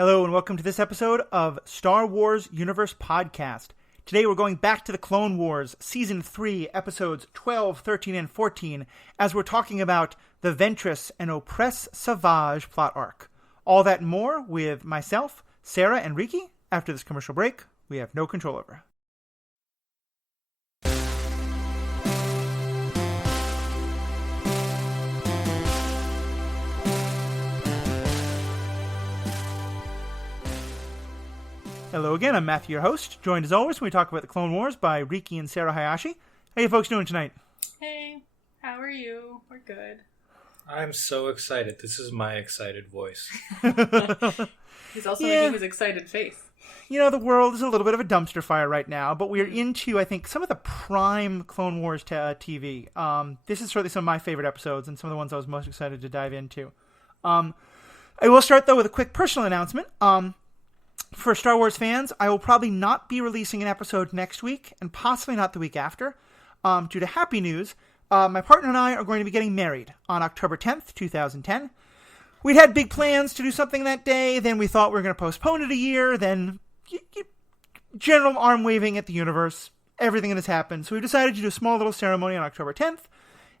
Hello and welcome to this episode of Star Wars Universe Podcast. Today we're going back to the Clone Wars, Season 3, Episodes 12, 13, and 14, as we're talking about the Ventress and Oppress Savage plot arc. All that and more with myself, Sarah, and Riki. After this commercial break, we have no control over. Hello again, I'm Matthew, your host, joined as always when we talk about the Clone Wars by Riki and Sarah Hayashi. How you folks doing tonight? Hey, how are you? We're good. I'm so excited. This is my excited voice. He's also making his excited face. You know, the world is a little bit of a dumpster fire right now, but we're into, I think, some of the prime Clone Wars TV. This is certainly some of my favorite episodes and some of the ones I was most excited to dive into. I will start, though, with a quick personal announcement. For Star Wars fans, I will probably not be releasing an episode next week, and possibly not the week after. Due to happy news, my partner and I are going to be getting married on October 10th, 2010. We'd had big plans to do something that day, then we thought we were going to postpone it a year, then general arm waving at the universe, everything that has happened. So we decided to do a small little ceremony on October 10th,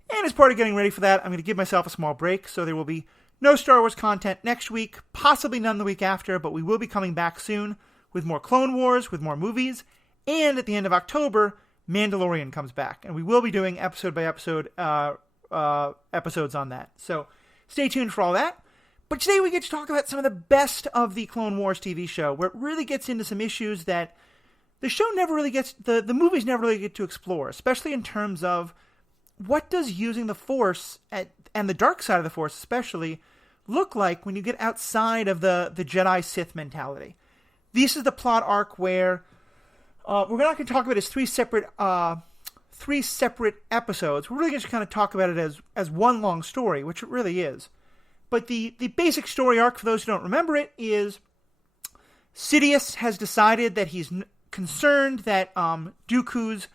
and as part of getting ready for that, I'm going to give myself a small break, so there will be no Star Wars content next week, possibly none the week after, but we will be coming back soon with more Clone Wars, with more movies, and at the end of October, Mandalorian comes back, and we will be doing episode-by-episode episodes on that. So stay tuned for all that. But today we get to talk about some of the best of the Clone Wars TV show, where it really gets into some issues that the show never really gets, the movies never really get to explore, especially in terms of what does using the Force, and the dark side of the Force especially, look like when you get outside of the Jedi Sith mentality. This is the plot arc where we're not going to talk about it as three separate episodes. We're really going to kind of talk about it as one long story, which it really is. But the basic story arc, for those who don't remember it, is Sidious has decided that he's concerned that Dooku's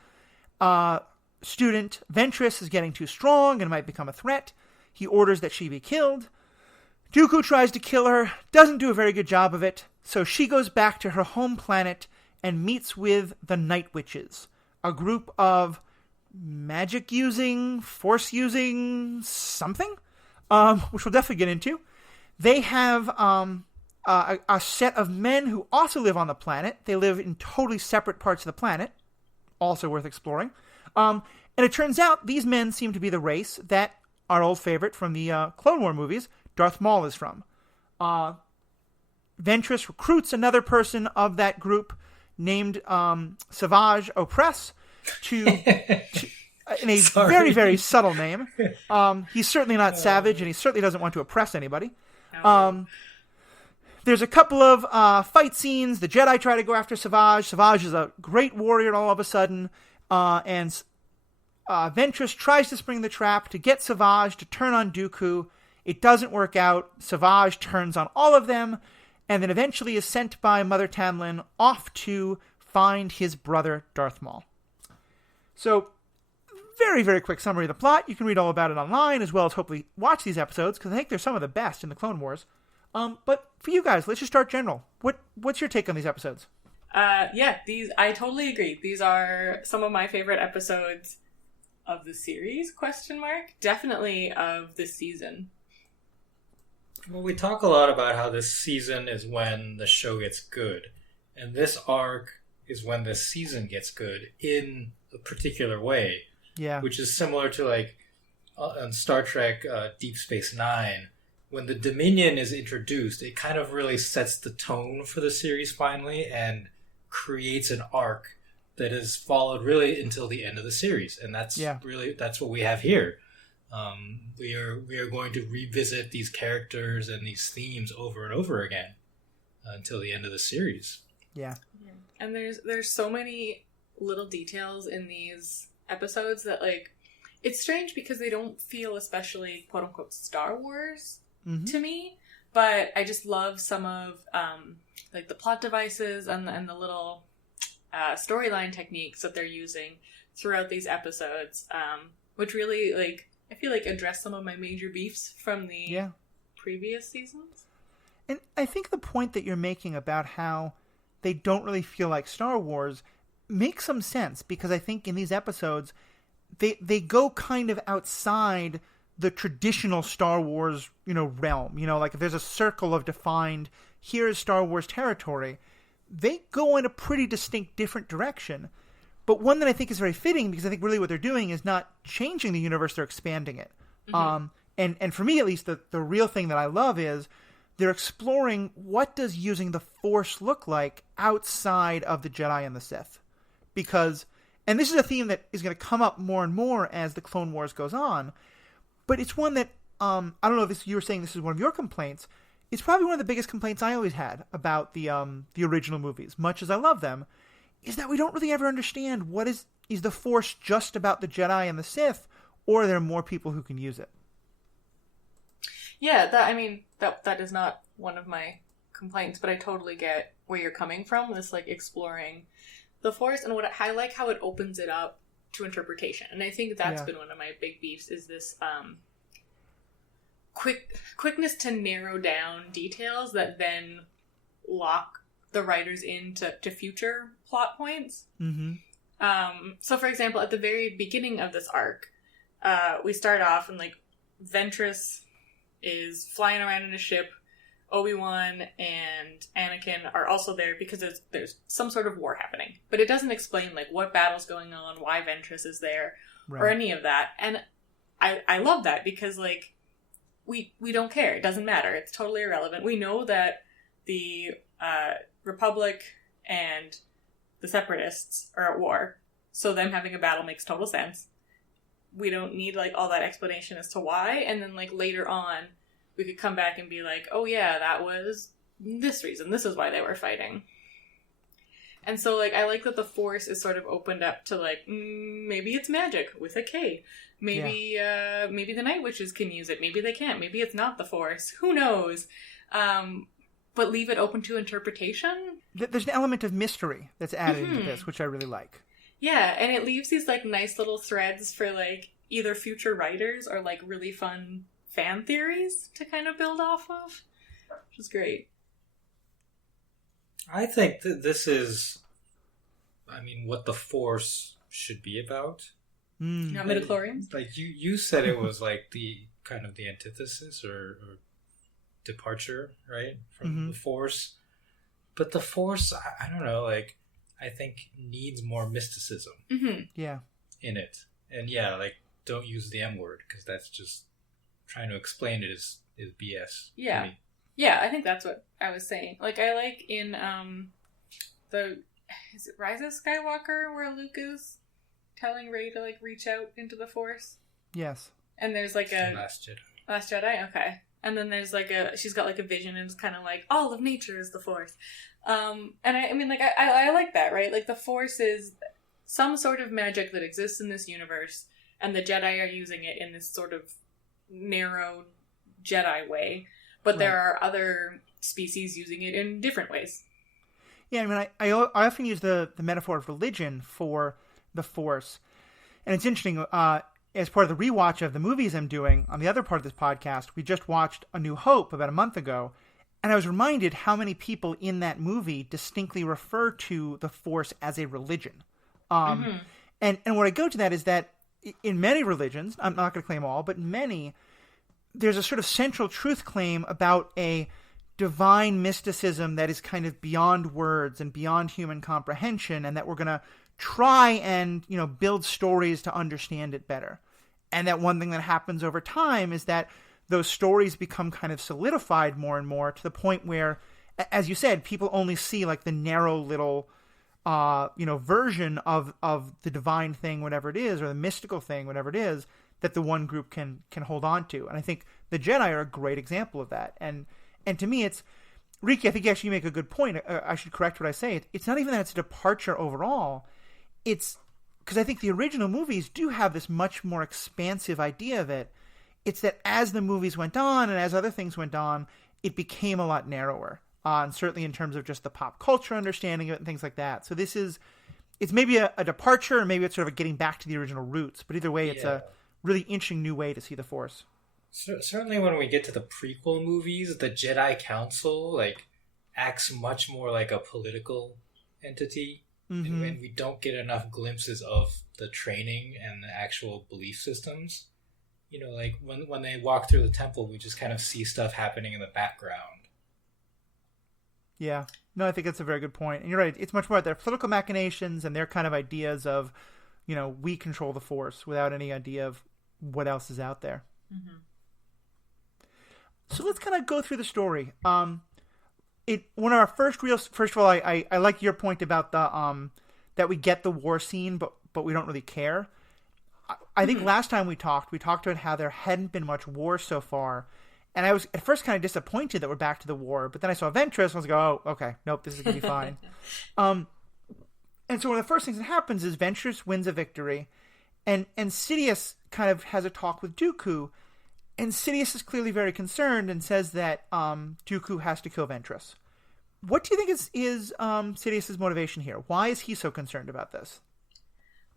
student Ventress is getting too strong and might become a threat. He orders that she be killed. Dooku tries to kill her, doesn't do a very good job of it, so she goes back to her home planet and meets with the Night Witches, a group of magic-using, force-using something, which we'll definitely get into. They have a set of men who also live on the planet. They live in totally separate parts of the planet, also worth exploring. And it turns out these men seem to be the race that our old favorite from the Clone War movies, Darth Maul, is from. Ventress recruits another person of that group named Savage Oppress in a very, very subtle name. He's certainly not savage, and he certainly doesn't want to oppress anybody. There's a couple of fight scenes. The Jedi try to go after Savage. Savage is a great warrior all of a sudden, and Ventress tries to spring the trap to get Savage to turn on Dooku. It doesn't work out. Savage turns on all of them, and then eventually is sent by Mother Tamlin off to find his brother Darth Maul. So, very, very quick summary of the plot. You can read all about it online, as well as hopefully watch these episodes, because I think they're some of the best in the Clone Wars. But for you guys, let's just start general. What's your take on these episodes? I totally agree. These are some of my favorite episodes of the series, ? Definitely of this season. Well, we talk a lot about how this season is when the show gets good. And this arc is when this season gets good in a particular way. Yeah. Which is similar to, like, on Star Trek Deep Space Nine. When the Dominion is introduced, it kind of really sets the tone for the series finally and creates an arc that is followed really until the end of the series. And that's what we have here. We are going to revisit these characters and these themes over and over again until the end of the series. Yeah. And there's so many little details in these episodes that, like, it's strange because they don't feel especially quote unquote Star Wars to me, but I just love some of like the plot devices and the little storyline techniques that they're using throughout these episodes, which really, like, I feel like address some of my major beefs from the previous seasons. And I think the point that you're making about how they don't really feel like Star Wars makes some sense, because I think in these episodes, they go kind of outside the traditional Star Wars, realm. Like if there's a circle of defined, here's Star Wars territory, they go in a pretty distinct different direction. But one that I think is very fitting, because I think really what they're doing is not changing the universe, they're expanding it. Mm-hmm. And for me, at least, the real thing that I love is they're exploring what does using the Force look like outside of the Jedi and the Sith. Because, and this is a theme that is going to come up more and more as the Clone Wars goes on, but it's one that, I don't know if you were saying this is one of your complaints, it's probably one of the biggest complaints I always had about the original movies, much as I love them, is that we don't really ever understand what is the Force just about the Jedi and the Sith, or are there more people who can use it? Yeah, that is not one of my complaints, but I totally get where you're coming from, this like exploring the Force, and I like how it opens it up to interpretation. And I think that's been one of my big beefs, is this quickness to narrow down details that then lock the writers into future plot points. Mm-hmm. So, for example, at the very beginning of this arc, we start off and like Ventress is flying around in a ship. Obi-Wan and Anakin are also there because there's some sort of war happening. But it doesn't explain like what battle's going on, why Ventress is there, or any of that. And I love that, because like we don't care. It doesn't matter. It's totally irrelevant. We know that the Republic and the Separatists are at war, so them having a battle makes total sense. We don't need like all that explanation as to why, and then like later on we could come back and be like, oh yeah, that was this reason, this is why they were fighting. And so like I like that the Force is sort of opened up to like, maybe it's magic with a K, maybe maybe the Night Witches can use it, maybe they can't, maybe it's not the Force, who knows. But leave it open to interpretation. There's an element of mystery that's added into this, which I really like. Yeah, and it leaves these like nice little threads for like either future writers or like really fun fan theories to kind of build off of, which is great. I think that this is, what the Force should be about. Not midichlorians? Like you said, it was like the kind of the antithesis or departure, right, from the Force. But the Force, I don't know, like I think needs more mysticism. Mm-hmm. Yeah, in it, and like don't use the M word, because that's just trying to explain it is BS. Yeah, to me. Yeah, I think that's what I was saying. Like I like in is it Rise of Skywalker where Luke is telling Rey to like reach out into the Force? Yes. And there's like a Last Jedi, okay. And then there's like she's got like a vision, and it's kind of like all of nature is the Force. And I like that, right? Like the Force is some sort of magic that exists in this universe, and the Jedi are using it in this sort of narrow Jedi way, but there are other species using it in different ways. Yeah, I often use the metaphor of religion for the Force, and it's interesting. As part of the rewatch of the movies I'm doing on the other part of this podcast, we just watched A New Hope about a month ago, and I was reminded how many people in that movie distinctly refer to the Force as a religion. And what I go to that is that in many religions, I'm not going to claim all, but many, there's a sort of central truth claim about a divine mysticism that is kind of beyond words and beyond human comprehension, and that we're going to try and, build stories to understand it better. And that one thing that happens over time is that those stories become kind of solidified more and more to the point where, as you said, people only see like the narrow little, version of the divine thing, whatever it is, or the mystical thing, whatever it is, that the one group can hold on to. And I think the Jedi are a great example of that. And to me, it's, Riki, I think you actually make a good point. I should correct what I say. It's not even that it's a departure overall. It's because I think the original movies do have this much more expansive idea of it. It's that as the movies went on and as other things went on, it became a lot narrower. And certainly in terms of just the pop culture understanding of it and things like that. So it's maybe a departure, or maybe it's sort of a getting back to the original roots. But either way, it's a really interesting new way to see the Force. Certainly when we get to the prequel movies, the Jedi Council, like, acts much more like a political entity. Mm-hmm. And we don't get enough glimpses of the training and the actual belief systems. You know, like, when they walk through the temple, we just kind of see stuff happening in the background. Yeah. No, I think that's a very good point. And you're right. It's much more their political machinations and their kind of ideas of, you know, we control the Force without any idea of what else is out there. Mm-hmm. So let's kind of go through the story. One of our first of all, I like your point about the that we get the war scene, but we don't really care. I think last time we talked about how there hadn't been much war so far, and I was at first kind of disappointed that we're back to the war. But then I saw Ventress, and I was like, oh, okay, nope, this is gonna be fine. And so one of the first things that happens is Ventress wins a victory, and Sidious kind of has a talk with Dooku. And Sidious is clearly very concerned and says that Dooku has to kill Ventress. What do you think is Sidious's motivation here? Why is he so concerned about this?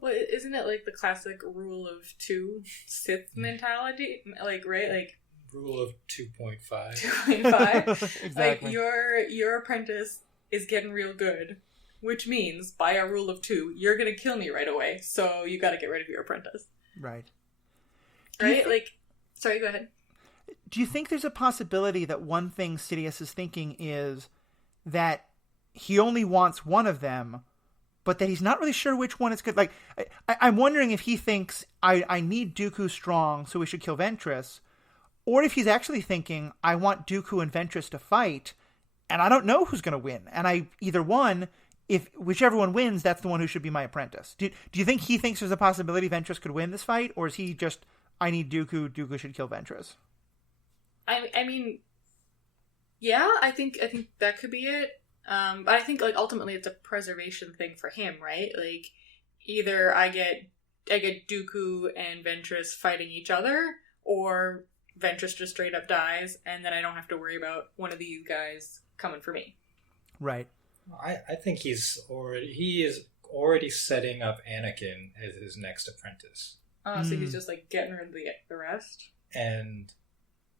Well, isn't it like the classic rule of two Sith mentality? Like, right? Like, rule of 2.5. 2.5? Exactly. Like, your apprentice is getting real good, which means, by a rule of 2, you're going to kill me right away, so you got to get rid of your apprentice. Right. Right? Sorry, go ahead. Do you think there's a possibility that one thing Sidious is thinking is that he only wants one of them, but that he's not really sure which one is good? Like, I'm wondering if he thinks, I need Dooku strong, so we should kill Ventress, or if he's actually thinking, I want Dooku and Ventress to fight, and I don't know who's going to win. And if whichever one wins, that's the one who should be my apprentice. Do you think he thinks there's a possibility Ventress could win this fight, or is he just, I need Dooku should kill Ventress? I mean, yeah, I think that could be it. But I think, like, ultimately it's a preservation thing for him, right? Like, either I get Dooku and Ventress fighting each other, or Ventress just straight up dies, and then I don't have to worry about one of these guys coming for me. Right. I think he is already setting up Anakin as his next apprentice. Oh, so he's just, like, getting rid of the rest? And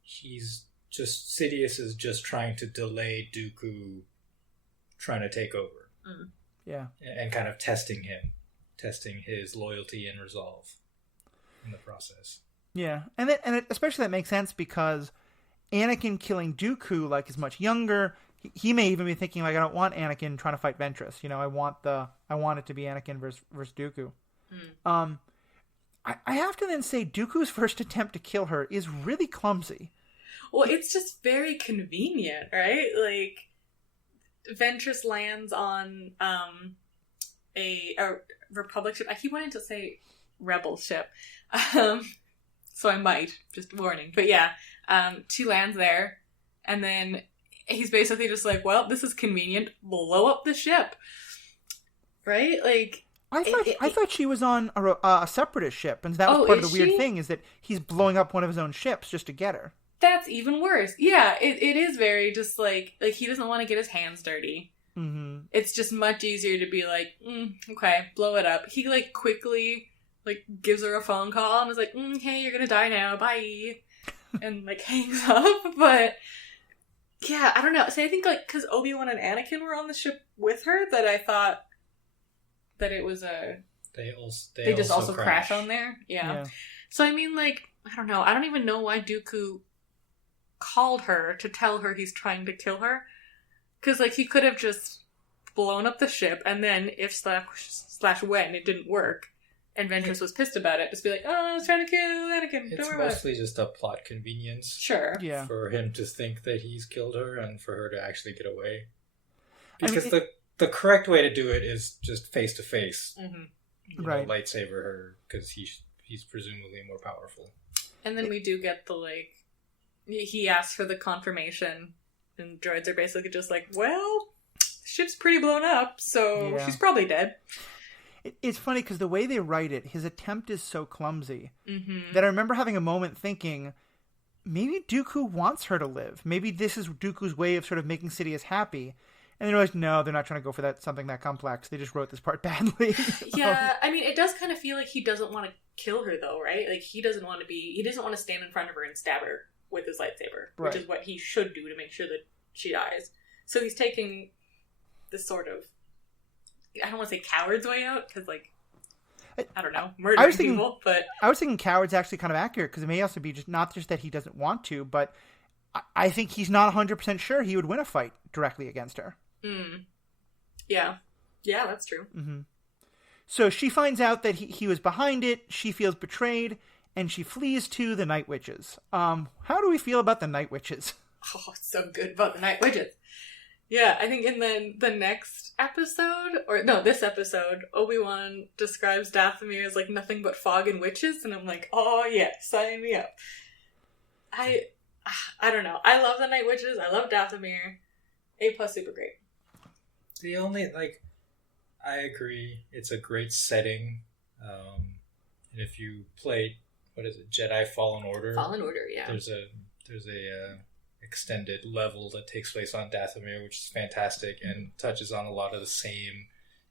Sidious is just trying to delay Dooku trying to take over. Mm. Yeah. And kind of testing his loyalty and resolve in the process. Yeah. And especially that makes sense because Anakin killing Dooku, like, is much younger. He may even be thinking, like, I don't want Anakin trying to fight Ventress. You know, I want it to be Anakin versus Dooku. Mm. I have to then say Dooku's first attempt to kill her is really clumsy. Well, it's just very convenient, right? Like, Ventress lands on a Republic ship. I keep wanting to say Rebel ship. So I might, just warning. But yeah, she lands there, and then he's basically just like, well, this is convenient, blow up the ship. Right? Like, I thought she was on a separatist ship, and that was part of the weird thing, is that he's blowing up one of his own ships just to get her. That's even worse. Yeah, it is very just like he doesn't want to get his hands dirty. Mm-hmm. It's just much easier to be like, okay, blow it up. He, like, quickly, like, gives her a phone call and is like, hey, you're gonna die now, bye. And, like, hangs up. But, yeah, I don't know. So I think, like, because Obi-Wan and Anakin were on the ship with her, that I thought that it was they just also crash on there. Yeah. So, I mean, like, I don't know. I don't even know why Dooku called her to tell her he's trying to kill her. Because, like, he could have just blown up the ship, and then if / when it didn't work, and Ventress was pissed about it, just be like, oh, I was trying to kill Anakin. It's mostly just a plot convenience. Sure. Yeah. For him to think that he's killed her, and for her to actually get away. Because the correct way to do it is just face to face. Right. Lightsaber her, because he's presumably more powerful. And then we do get the, like, he asks for the confirmation, and droids are basically just like, well, the ship's pretty blown up, so she's probably dead. It's funny because the way they write it, his attempt is so clumsy that I remember having a moment thinking, maybe Dooku wants her to live. Maybe this is Dooku's way of sort of making Sidious happy. And they realized, no, they're not trying to go for something that complex. They just wrote this part badly. Yeah, I mean, it does kind of feel like he doesn't want to kill her though, right? Like he doesn't want to stand in front of her and stab her with his lightsaber, right. which is what he should do to make sure that she dies. So he's taking this sort of, I don't want to say coward's way out, because like, I don't know, murdering people, but... I was thinking coward's actually kind of accurate, because it may also be not just that he doesn't want to, but I think he's not 100% sure he would win a fight directly against her. Yeah. Yeah, that's true. Mm-hmm. So she finds out that he was behind it, she feels betrayed, and she flees to the Night Witches. How do we feel about the Night Witches? Oh, it's so good about the Night Witches. Yeah, I think in the next episode, or no, this episode, Obi-Wan describes Dathomir as like nothing but fog and witches, and I'm like, oh yeah, sign me up. I don't know. I love the Night Witches. I love Dathomir. A+, super great. The only, like, I agree, it's a great setting. And if you play, what is it, Jedi Fallen Order? Fallen Order, yeah. There's a extended level that takes place on Dathomir, which is fantastic and touches on a lot of the same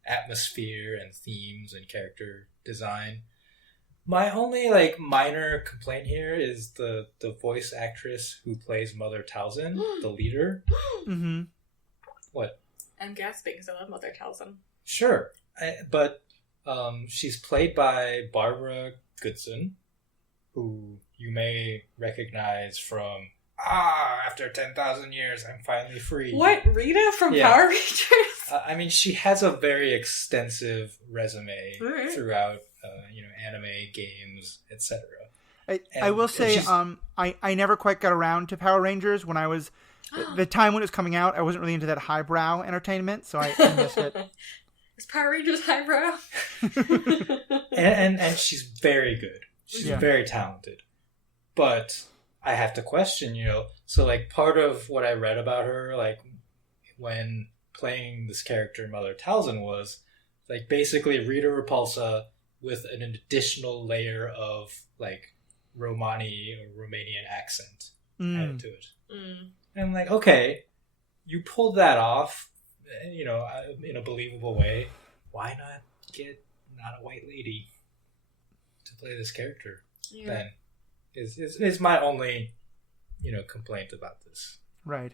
atmosphere and themes and character design. My only like minor complaint here is the voice actress who plays Mother Talzin, the leader. Mm-hmm. What? I'm gasping because I love Mother Talzin. Sure, but she's played by Barbara Goodson, who you may recognize from after 10,000 years, I'm finally free. What? Rita from Power Rangers? I mean, she has a very extensive resume throughout, anime, games, etc. I will say, I never quite got around to Power Rangers when I was... the time when it was coming out, I wasn't really into that highbrow entertainment, so I missed it. Is Power Rangers highbrow? and she's very good. She's very talented. But I have to question, so like part of what I read about her, like when playing this character Mother Talzin, was like basically Rita Repulsa with an additional layer of like Romani or Romanian accent added to it. And I'm like, okay, you pulled that off, in a believable way. Why not get not a white lady to play this character? Yeah. Then is my only, complaint about this. Right.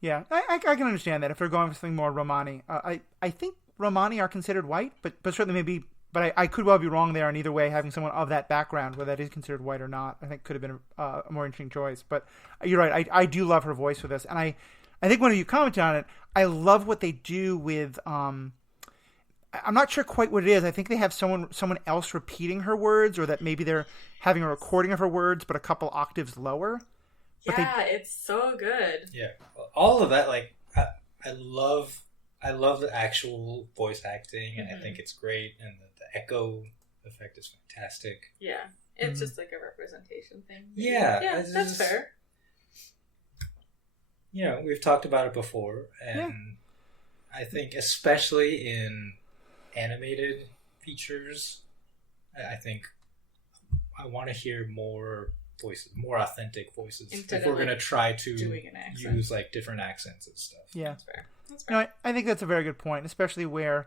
Yeah, I can understand that if they're going for something more Romani. I think Romani are considered white, but certainly maybe. But I could well be wrong there. And either way, having someone of that background, whether that is considered white or not, I think could have been a more interesting choice. But you're right. I do love her voice for this, and I think one of you commented on it. I love what they do with. I'm not sure quite what it is. I think they have someone else repeating her words, or that maybe they're having a recording of her words, but a couple octaves lower. But it's so good. Yeah, all of that. Like, I love the actual voice acting, and I think it's great, and the echo effect is fantastic. Yeah, it's just like a representation thing. Yeah, that's fair. We've talked about it before, and I think especially in animated features, I think I want to hear more voices, more authentic voices, if we're going to try to use like different accents and stuff. Yeah, that's fair. That's fair. I think that's a very good point, especially where,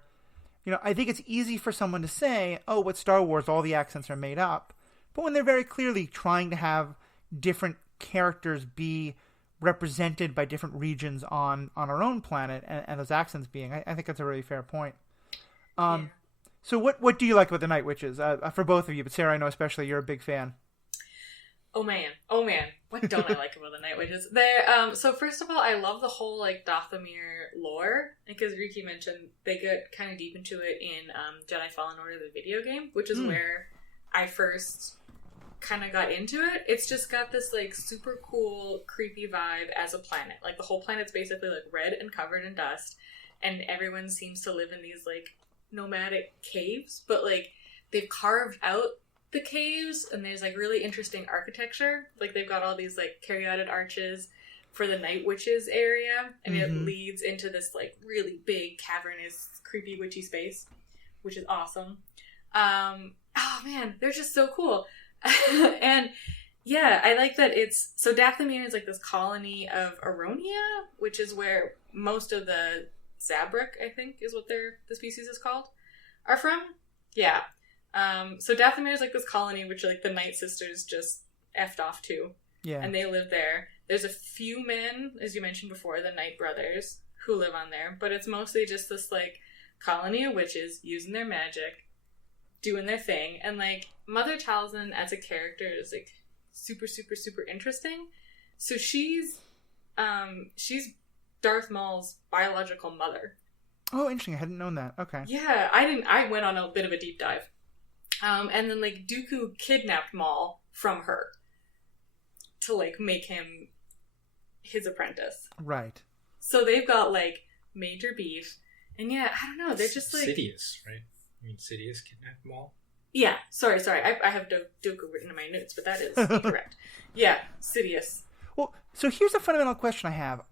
I think it's easy for someone to say, oh, with Star Wars, all the accents are made up. But when they're very clearly trying to have different characters be represented by different regions on our own planet, and those accents being, I think that's a really fair point. So what do you like about the Night Witches? For both of you, but Sarah, I know especially you're a big fan. Oh man, what don't I like about the Night Witches? So first of all, I love the whole like Dathomir lore, because Riki mentioned they get kind of deep into it in Jedi Fallen Order, the video game, which is where I first kind of got into it. It's just got this like super cool, creepy vibe as a planet. Like the whole planet's basically like red and covered in dust, and everyone seems to live in these like nomadic caves, but like they've carved out the caves, and there's like really interesting architecture. Like they've got all these like caryatid arches for the Night Witches area, and it leads into this like really big cavernous creepy witchy space, which is awesome. Oh man, they're just so cool. And yeah, I like that so Dathomir is like this colony of Aronia, which is where most of the Zabrak, I think is what the species is called, are from. Yeah. So Dathomir's like this colony which like the Night Sisters just effed off to. Yeah. And they live there. There's a few men, as you mentioned before, the Night Brothers, who live on there. But it's mostly just this, like, colony of witches using their magic, doing their thing. And, like, Mother Talzin as a character is, like, super, super, super interesting. So she's Darth Maul's biological mother. Oh, interesting. I hadn't known that. Okay. Yeah, I went on a bit of a deep dive. And then, like, Dooku kidnapped Maul from her to, like, make him his apprentice. Right. So they've got, like, major beef. And yeah, I don't know, they're just, like... Sidious, right? I mean, Sidious kidnapped Maul? Yeah, sorry. I have Dooku written in my notes, but that is incorrect. Yeah, Sidious. Well, so here's a fundamental question I have.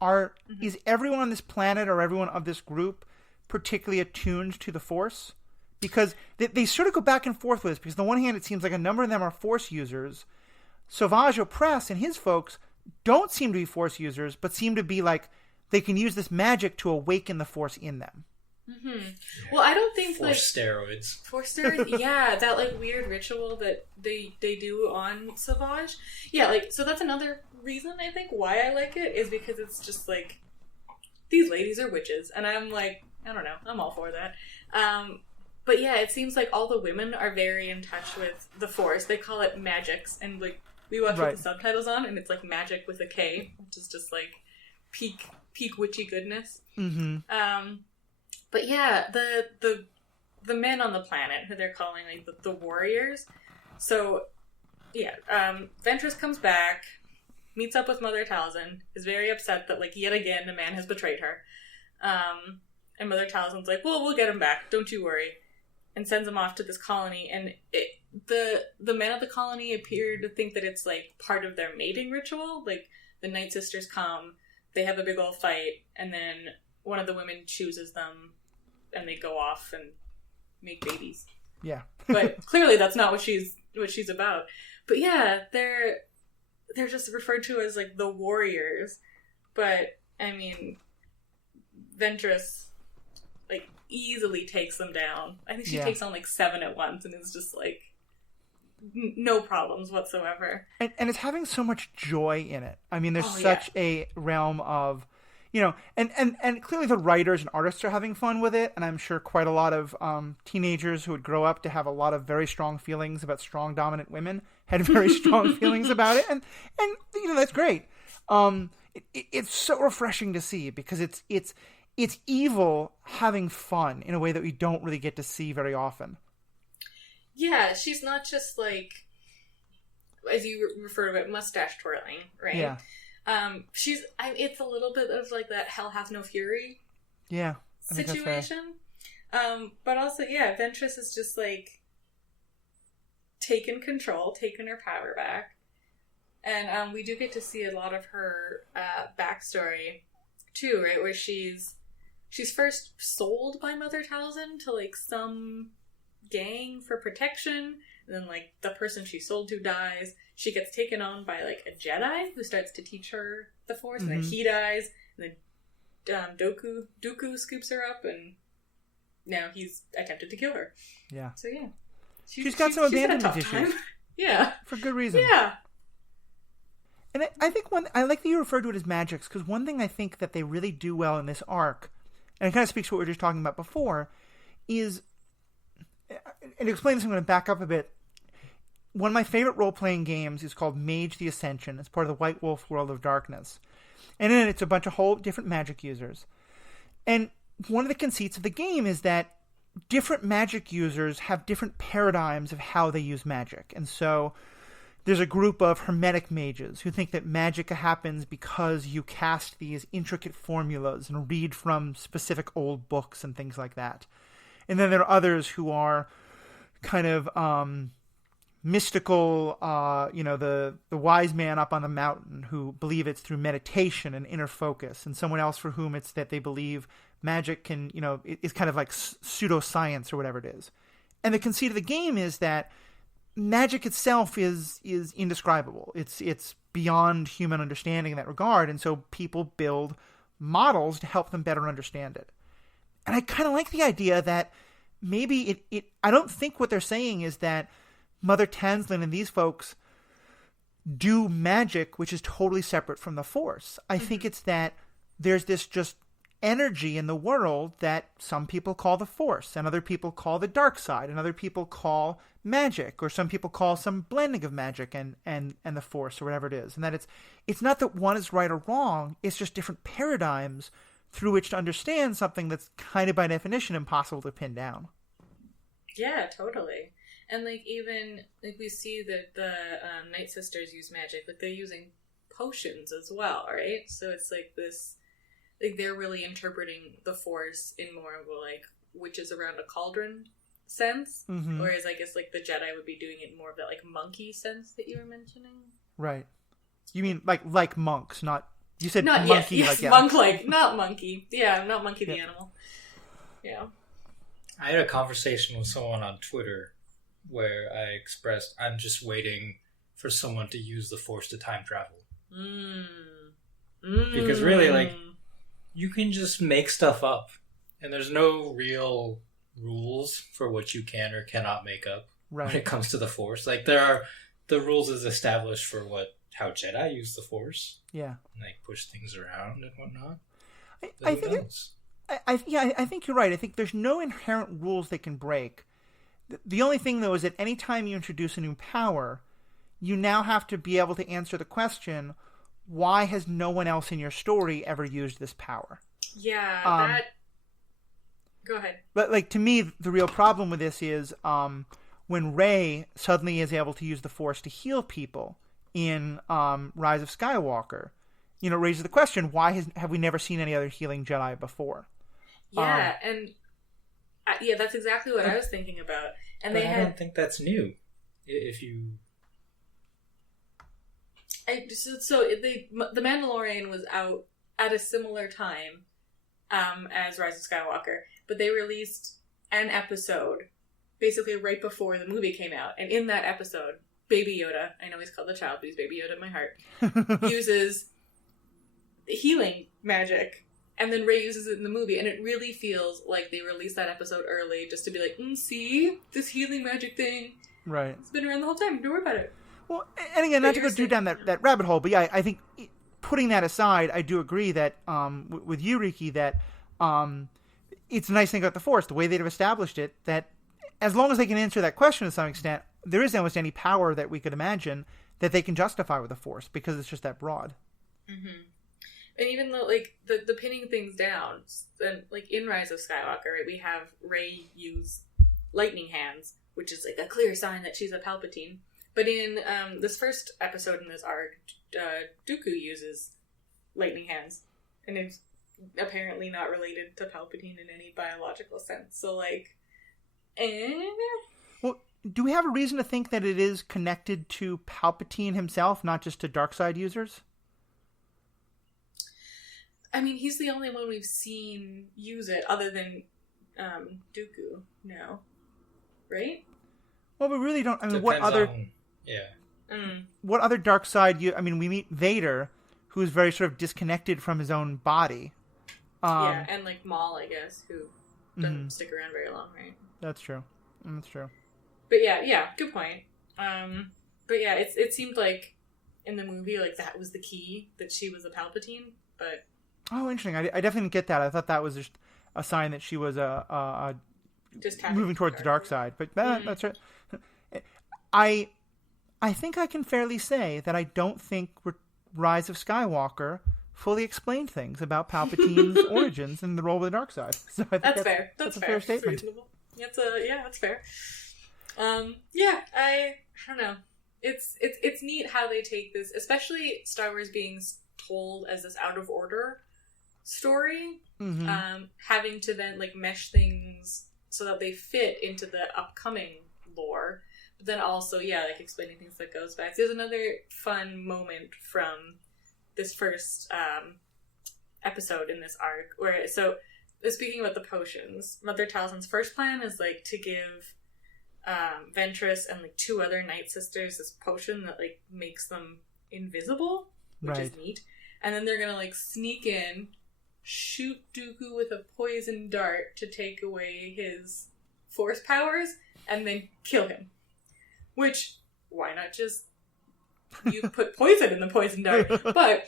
Is everyone on this planet or everyone of this group particularly attuned to the Force? Because they sort of go back and forth with this. Because on the one hand, it seems like a number of them are Force users. Sauvage Opress and his folks don't seem to be Force users, but seem to be like they can use this magic to awaken the Force in them. Mm-hmm. Yeah. Well, I don't think Force steroids. Force steroids, yeah, that like weird ritual that they do on Sauvage. Yeah, like so that's another reason I think why I like it is because it's just like these ladies are witches, and I'm like I don't know, I'm all for that. But yeah, it seems like all the women are very in touch with the Force. They call it magics, and like we watch with the subtitles on, and it's like magic with a K, which is just like peak witchy goodness. Mm-hmm. But yeah, the men on the planet who they're calling like the warriors. So yeah, Ventress comes back, meets up with Mother Talzin, is very upset that like yet again a man has betrayed her. And Mother Talzin's like, well, we'll get him back, don't you worry, and sends him off to this colony. And the men of the colony appear to think that it's like part of their mating ritual. Like the Night Sisters come, they have a big old fight, and then one of the women chooses them, and they go off and make babies. Yeah. But clearly that's not what she's about. But yeah, they're just referred to as like the warriors. But I mean, Ventress like easily takes them down. I think she takes on like 7 at once, and is just like no problems whatsoever. And it's having so much joy in it. I mean, there's such a realm of, you know, and clearly the writers and artists are having fun with it, and I'm sure quite a lot of teenagers who would grow up to have a lot of very strong feelings about strong, dominant women had very strong feelings about it, and you know, that's great. It's so refreshing to see because it's evil having fun in a way that we don't really get to see very often. Yeah, she's not just like, as you refer to it, mustache twirling, right? Yeah. It's a little bit of like that Hell Hath No Fury situation. But also, yeah, Ventress is just like taken control, taken her power back. And we do get to see a lot of her backstory too, right? Where she's first sold by Mother Talzin to like some gang for protection, and then like the person she sold to dies. She gets taken on by like a Jedi who starts to teach her the Force, and then he dies, and then Dooku scoops her up, and now he's attempted to kill her. Yeah. So yeah, she's got some abandonment issues. Yeah, for good reason. Yeah. And I think I like that you referred to it as magics, because one thing I think that they really do well in this arc, and it kind of speaks to what we were just talking about before, is, and to explain this, I'm going to back up a bit. One of my favorite role-playing games is called Mage the Ascension. It's part of the White Wolf World of Darkness. And in it, it's a bunch of whole different magic users. And one of the conceits of the game is that different magic users have different paradigms of how they use magic. And so there's a group of hermetic mages who think that magic happens because you cast these intricate formulas and read from specific old books and things like that. And then there are others who are kind of mystical, the wise man up on the mountain who believe it's through meditation and inner focus, and someone else for whom it's that they believe magic can, it's kind of like pseudoscience or whatever it is. And the conceit of the game is that magic itself is indescribable. It's beyond human understanding in that regard, and so people build models to help them better understand it. And I kind of like the idea that maybe I don't think what they're saying is that Mother Tanslin and these folks do magic, which is totally separate from the Force. I think it's that there's this just energy in the world that some people call the Force, and other people call the dark side, and other people call magic, or some people call some blending of magic and the Force, or whatever it is. And that it's not that one is right or wrong, it's just different paradigms through which to understand something that's kind of by definition impossible to pin down. Yeah, totally. And like even like we see that the Night Sisters use magic, like they're using potions as well, right? So it's like this, like they're really interpreting the Force in more of a like witches around a cauldron sense, whereas I guess like the Jedi would be doing it more of that like monkey sense that you were mentioning. Right. You mean like monks, not you said not monkey yes, like monk like not monkey. Yeah, not monkey the animal. Yeah. I had a conversation with someone on Twitter where I expressed I'm just waiting for someone to use the Force to time travel. Because really, like, you can just make stuff up, and there's no real rules for what you can or cannot make up when it comes to the Force. Like, there are the rules is established for how Jedi use the Force. Yeah, and like push things around and whatnot. I think you're right. I think there's no inherent rules they can break. The only thing, though, is that any time you introduce a new power, you now have to be able to answer the question, why has no one else in your story ever used this power? Yeah, Go ahead. But, like, to me, the real problem with this is when Rey suddenly is able to use the Force to heal people in Rise of Skywalker, you know, raises the question, why have we never seen any other healing Jedi before? Yeah, yeah, that's exactly what I was thinking about. And I don't think that's new. If you, the Mandalorian was out at a similar time as Rise of Skywalker, but they released an episode basically right before the movie came out, and in that episode, Baby Yoda, I know he's called the child, but he's Baby Yoda in my heart, uses healing magic. And then Rey uses it in the movie, and it really feels like they released that episode early just to be like, see? This healing magic thing. Right. It's been around the whole time. Don't worry about it. Well, and again, not to go down that rabbit hole, but yeah, I think putting that aside, I do agree that, with you, Riki, that it's a nice thing about the Force, the way they've established it, that as long as they can answer that question to some extent, there isn't almost any power that we could imagine that they can justify with the Force, because it's just that broad. Mm-hmm. And even though, like, the pinning things down, and like in Rise of Skywalker, right, we have Rey use lightning hands, which is like a clear sign that she's a Palpatine. But in this first episode in this arc, Dooku uses lightning hands, and it's apparently not related to Palpatine in any biological sense. So, like, Well, do we have a reason to think that it is connected to Palpatine himself, not just to Darkseid users? I mean, he's the only one we've seen use it, other than Dooku. No, right? Well, we really don't. I mean, Depends what other Darkseid? I mean, we meet Vader, who's very sort of disconnected from his own body. Yeah, and like Maul, I guess, who doesn't stick around very long, right? That's true. That's true. But yeah, good point. But yeah, it seemed like in the movie, like that was the key, that she was a Palpatine, but. Oh, interesting. I definitely didn't get that. I thought that was just a sign that she was just moving towards the dark side. But that's right. I think I can fairly say that I don't think Rise of Skywalker fully explained things about Palpatine's origins and the role of the dark side. So I think that's fair. That's a fair statement. That's fair. I don't know. It's neat how they take this, especially Star Wars being told as this out of order story, having to then like mesh things so that they fit into the upcoming lore, but then also like explaining things that goes back. There's another fun moment from this first episode in this arc where, so speaking about the potions, Mother Talzin's first plan is like to give Ventress and like two other Night Sisters this potion that like makes them invisible, which is neat. And then they're gonna like sneak in, shoot Dooku with a poison dart to take away his force powers and then kill him. Which, why not just you put poison in the poison dart? But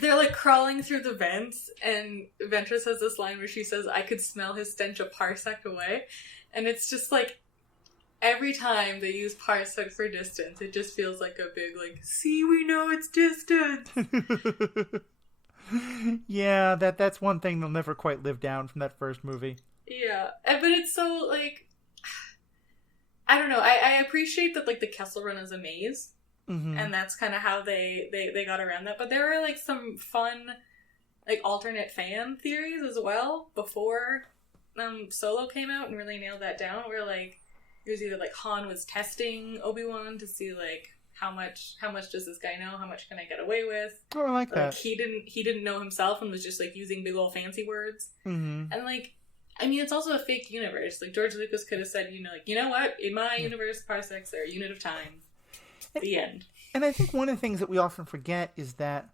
they're like crawling through the vents, and Ventress has this line where she says, "I could smell his stench a parsec away." And it's just like, every time they use parsec for distance, it just feels like a big, like, see, we know it's distant. Yeah, that's one thing they'll never quite live down from that first movie. Yeah, but it's so, like, I don't know. I appreciate that, like, the Kessel Run is a maze, and that's kind of how they got around that. But there were, like, some fun, like, alternate fan theories as well before Solo came out and really nailed that down, where, like, it was either, like, Han was testing Obi-Wan to see, like, how much does this guy know? How much can I get away with? Oh, I like that. He didn't know himself and was just, like, using big old fancy words. Mm-hmm. And, like, I mean, it's also a fake universe. Like, George Lucas could have said, you know what? In my universe, parsecs are a unit of time. The end. And I think one of the things that we often forget is that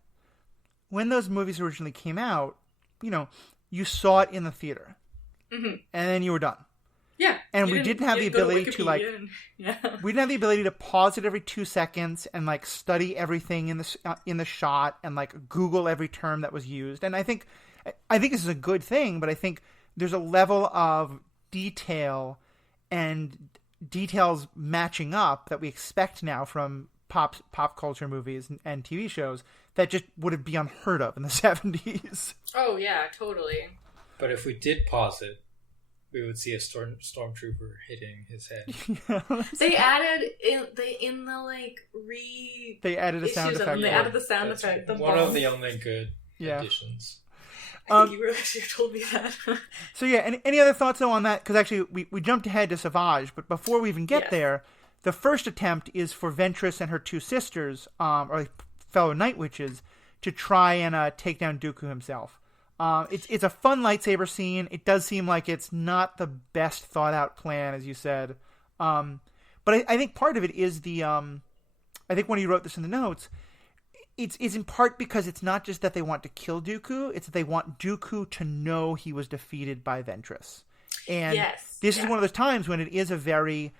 when those movies originally came out, you saw it in the theater. Mm-hmm. And then you were done. Yeah. And we didn't have the ability to like, we didn't have the ability to pause it every 2 seconds and like study everything in the shot and like Google every term that was used. And I think this is a good thing, but I think there's a level of detail and details matching up that we expect now from pop culture movies and TV shows that just would be unheard of in the 70s. Oh yeah, totally. But if we did pause it, we would see a stormtrooper hitting his head. They added They added a sound effect. They added the sound effect. One of the only good additions. I think you were actually told me that. So yeah, any other thoughts though on that? Because actually we jumped ahead to Savage, but before we even get there, the first attempt is for Ventress and her 2 sisters, or fellow Night Witches, to try and take down Dooku himself. It's a fun lightsaber scene. It does seem like it's not the best thought out plan, as you said. But I think part of it is I think when you wrote this in the notes, it's in part because it's not just that they want to kill Dooku, it's that they want Dooku to know he was defeated by Ventress. And this is one of those times when it is a very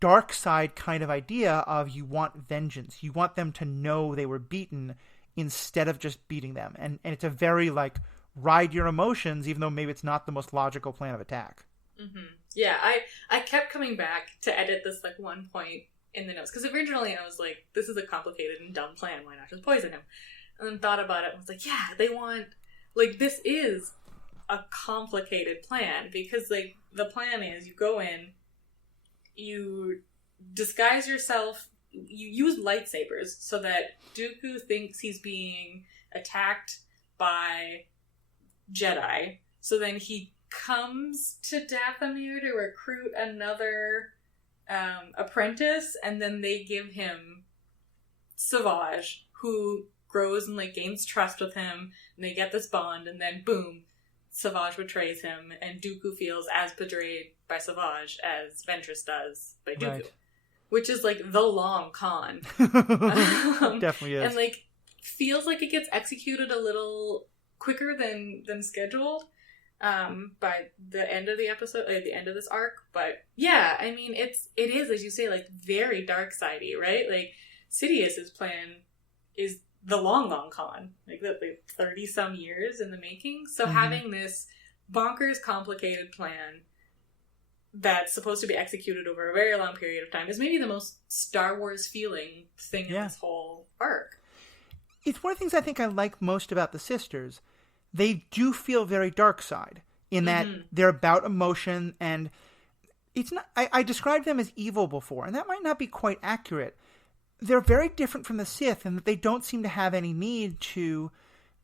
dark side kind of idea of you want vengeance. You want them to know they were beaten instead of just beating them. And it's a very, like, ride your emotions, even though maybe it's not the most logical plan of attack. Mm-hmm. Yeah, I kept coming back to edit this, like, one point in the notes. Because originally I was like, this is a complicated and dumb plan. Why not just poison him? And then thought about it and was like, yeah, they want... Like, this is a complicated plan. Because, like, the plan is you go in, you disguise yourself, you use lightsabers so that Dooku thinks he's being attacked by Jedi. So then he comes to Dathomir to recruit another apprentice, and then they give him Savage, who grows and like gains trust with him, and they get this bond, and then boom, Savage betrays him, and Dooku feels as betrayed by Savage as Ventress does by Dooku. Right. Which is like the long con. Definitely is. And like feels like it gets executed a little quicker than scheduled by the end of the episode, the end of this arc. But yeah, I mean it is, as you say, like very dark sidey, right? Like Sidious's plan is the long con, like the 30 some years in the making. So having this bonkers complicated plan that's supposed to be executed over a very long period of time is maybe the most Star Wars feeling thing in this whole arc. It's one of the things I think I like most about the sisters. They do feel very dark side in that they're about emotion, and it's not. I described them as evil before, and that might not be quite accurate. They're very different from the Sith in that they don't seem to have any need to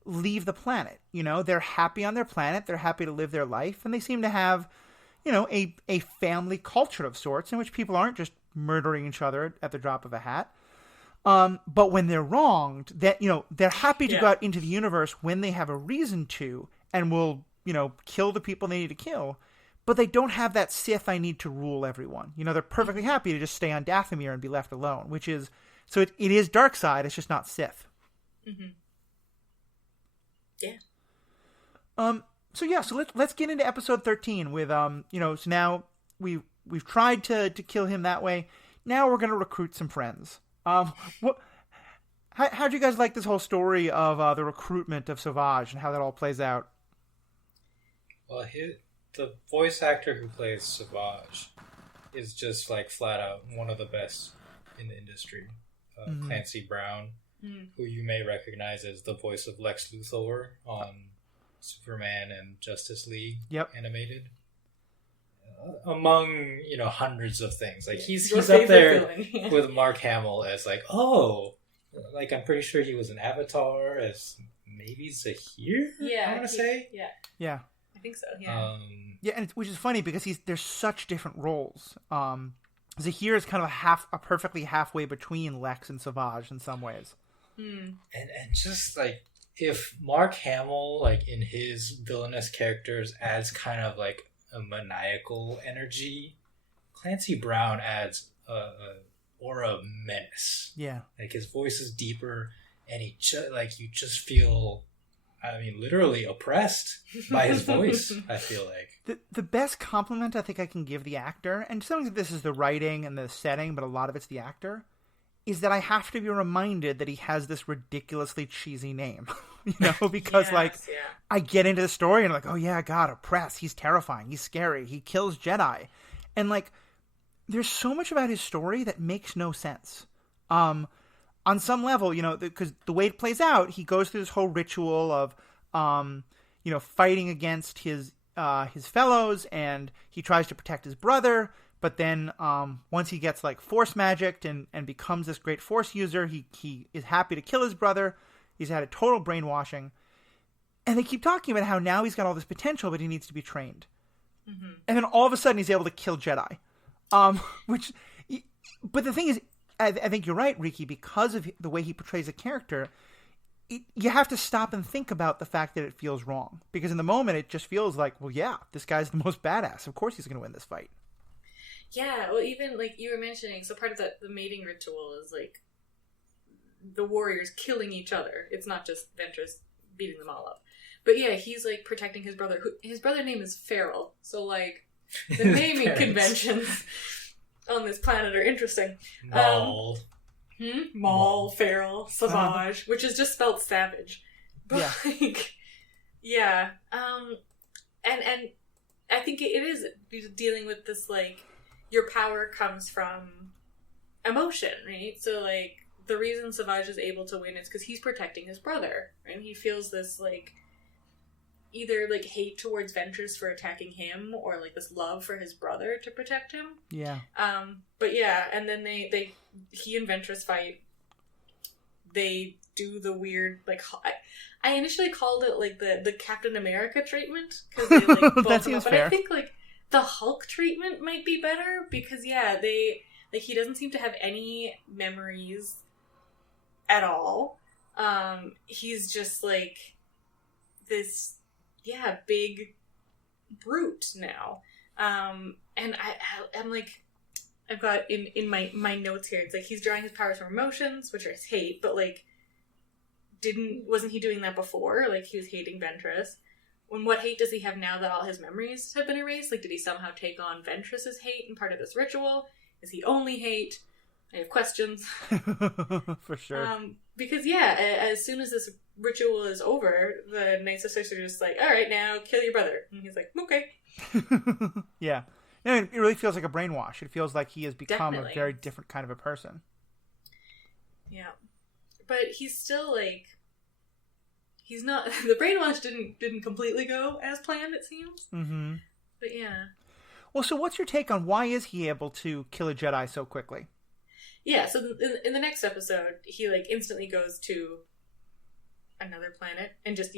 leave the planet. You know, they're happy on their planet. They're happy to live their life, and they seem to have, you know, a family culture of sorts in which people aren't just murdering each other at the drop of a hat. But when they're wronged, that, you know, they're happy to go out into the universe when they have a reason to, and will, you know, kill the people they need to kill. But they don't have that Sith, I need to rule everyone. You know, they're perfectly happy to just stay on Dathomir and be left alone, which is, so it is dark side, it's just not Sith. Mm-hmm. Yeah. So let's get into episode 13 with so now we've tried to kill him that way. Now we're gonna recruit some friends. How'd you guys like this whole story of the recruitment of Sauvage and how that all plays out? Well, the voice actor who plays Sauvage is just like flat out one of the best in the industry. Clancy Brown, who you may recognize as the voice of Lex Luthor on Superman and Justice League animated. Among, hundreds of things. Like he's up there with Mark Hamill as like, like I'm pretty sure he was an Avatar as maybe Zahir? Yeah. I want to say? Yeah. Yeah. I think so, yeah. And which is funny because there's such different roles. Zahir is kind of a perfectly halfway between Lex and Sauvage in some ways. And just like if Mark Hamill, like in his villainous characters, adds kind of like a maniacal energy, Clancy Brown adds a aura of menace. Yeah, like his voice is deeper, and you just feel, literally oppressed by his voice. I feel like the best compliment I think I can give the actor, and some of this is the writing and the setting, but a lot of it's the actor, is that I have to be reminded that he has this ridiculously cheesy name, because I get into the story and I'm like, oh yeah, God, oppressed. He's terrifying. He's scary. He kills Jedi. And like, there's so much about his story that makes no sense. On some level, because the way it plays out, he goes through this whole ritual of, fighting against his fellows, and he tries to protect his brother. But then once he gets like force magicked and becomes this great force user, he is happy to kill his brother. He's had a total brainwashing. And they keep talking about how now he's got all this potential, but he needs to be trained. Mm-hmm. And then all of a sudden he's able to kill Jedi. But the thing is, I think you're right, Riki, because of the way he portrays a character, you have to stop and think about the fact that it feels wrong. Because in the moment it just feels like, well, yeah, this guy's the most badass. Of course he's going to win this fight. Yeah, well, even like you were mentioning, so part of the mating ritual is like the warriors killing each other. It's not just Ventress beating them all up. But yeah, he's like protecting his brother. His brother's name is Farrell. So like the naming conventions on this planet are interesting. Maul. Maul, Farrell, Sauvage, which is just spelled savage. But yeah. And I think it is dealing with this like, your power comes from emotion, right? So, like, the reason Sauvage is able to win is because he's protecting his brother, right? And he feels this, like, either, like, hate towards Ventress for attacking him or, like, this love for his brother to protect him. Yeah. But, yeah, and then he and Ventress fight. They do the weird, like, I initially called it, like, the Captain America treatment, because they, like, bulk that him up. seems But fair. I think, like, the Hulk treatment might be better because, yeah, he doesn't seem to have any memories at all. He's just like this, big brute now. And I'm like, I've got in my notes here, it's like he's drawing his powers from emotions, which are his hate, but like, wasn't he doing that before? Like, he was hating Ventress. What hate does he have now that all his memories have been erased? Like, did he somehow take on Ventress's hate and part of this ritual? Is he only hate? I have questions. For sure. Because, as soon as this ritual is over, the Knights of Sith are just like, all right, now kill your brother. And he's like, okay. Yeah. No, it really feels like a brainwash. It feels like he has become Definitely. a very different kind of a person. Yeah. But he's still, like... He's not... The brainwash didn't completely go as planned, it seems. Mm-hmm. But yeah. Well, so what's your take on why is he able to kill a Jedi so quickly? Yeah, so in the next episode, he, like, instantly goes to another planet and just,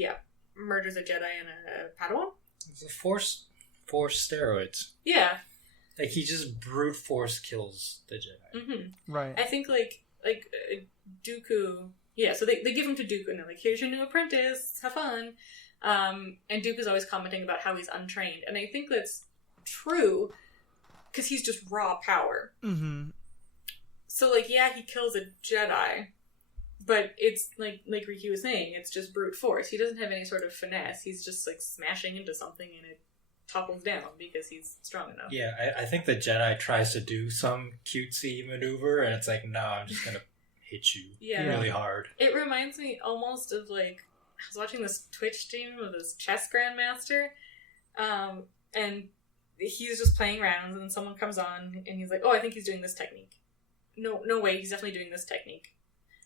murders a Jedi and a Padawan. It's a force steroids. Yeah. Like, he just brute force kills the Jedi. Mm-hmm. Right. I think, like Dooku... Yeah, so they give him to Dooku, and they're like, here's your new apprentice, have fun. And Dooku's always commenting about how he's untrained. And I think that's true, because he's just raw power. Mm-hmm. So, like, he kills a Jedi, But it's like Riki was saying, it's just brute force. He doesn't have any sort of finesse. He's just like smashing into something and it topples down because he's strong enough. Yeah, I think the Jedi tries to do some cutesy maneuver, and it's like, no, I'm just gonna hit you really hard. It reminds me almost of like, I was watching this Twitch stream of this chess grandmaster, and he's just playing rounds, and then someone comes on and he's like, oh, I think he's doing this technique. No way, he's definitely doing this technique.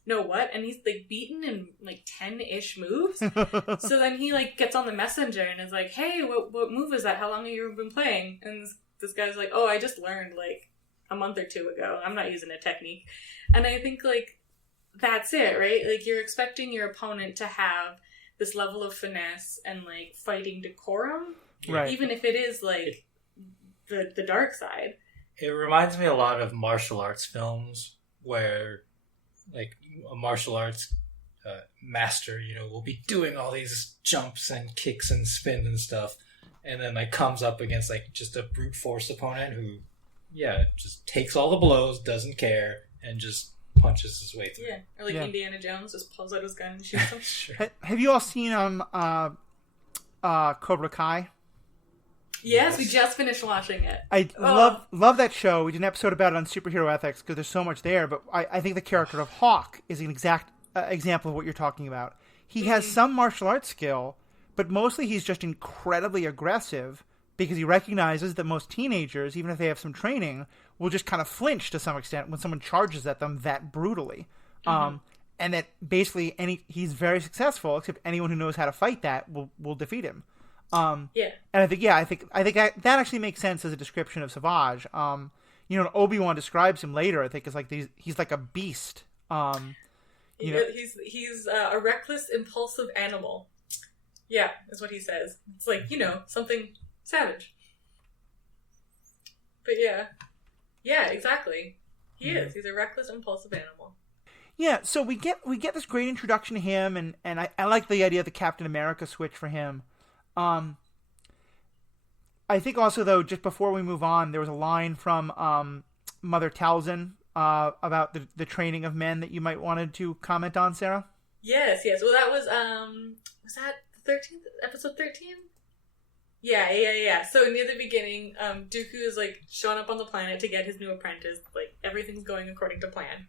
No, what? And he's like beaten in like 10-ish moves. So then he like gets on the messenger and is like, hey, what move is that? How long have you been playing? And this guy's like, oh, I just learned like a month or two ago. I'm not using a technique. And I think like that's it, right? Like you're expecting your opponent to have this level of finesse and like fighting decorum, right? Even if it is like the dark side. It reminds me a lot of martial arts films where like a martial arts master, will be doing all these jumps and kicks and spins and stuff, and then like comes up against like just a brute force opponent who, just takes all the blows, doesn't care, and just punches his way through. Yeah, or like Indiana Jones just pulls out his gun and shoots him. Sure. Have you all seen Cobra Kai? Yes, we just finished watching it. I love that show. We did an episode about it on superhero ethics because there's so much there, but I think the character of Hawk is an exact example of what you're talking about. He has some martial arts skill, but mostly he's just incredibly aggressive because he recognizes that most teenagers, even if they have some training, will just kind of flinch to some extent when someone charges at them that brutally. And that basically he's very successful, except anyone who knows how to fight that will defeat him. And I think that actually makes sense as a description of Savage. Obi-Wan describes him later. I think it's like he's like a beast. He's a reckless, impulsive animal. Yeah, is what he says. It's like something savage. But yeah, exactly. He is. He's a reckless, impulsive animal. Yeah, so we get this great introduction to him, and I like the idea of the Captain America switch for him. I think also, though, just before we move on, there was a line from Mother Talzin about the training of men that you might wanted to comment on, Sarah? Yes. Well, that was that the 13th, episode 13? Yeah. So near the beginning, Dooku is like showing up on the planet to get his new apprentice. Like everything's going according to plan.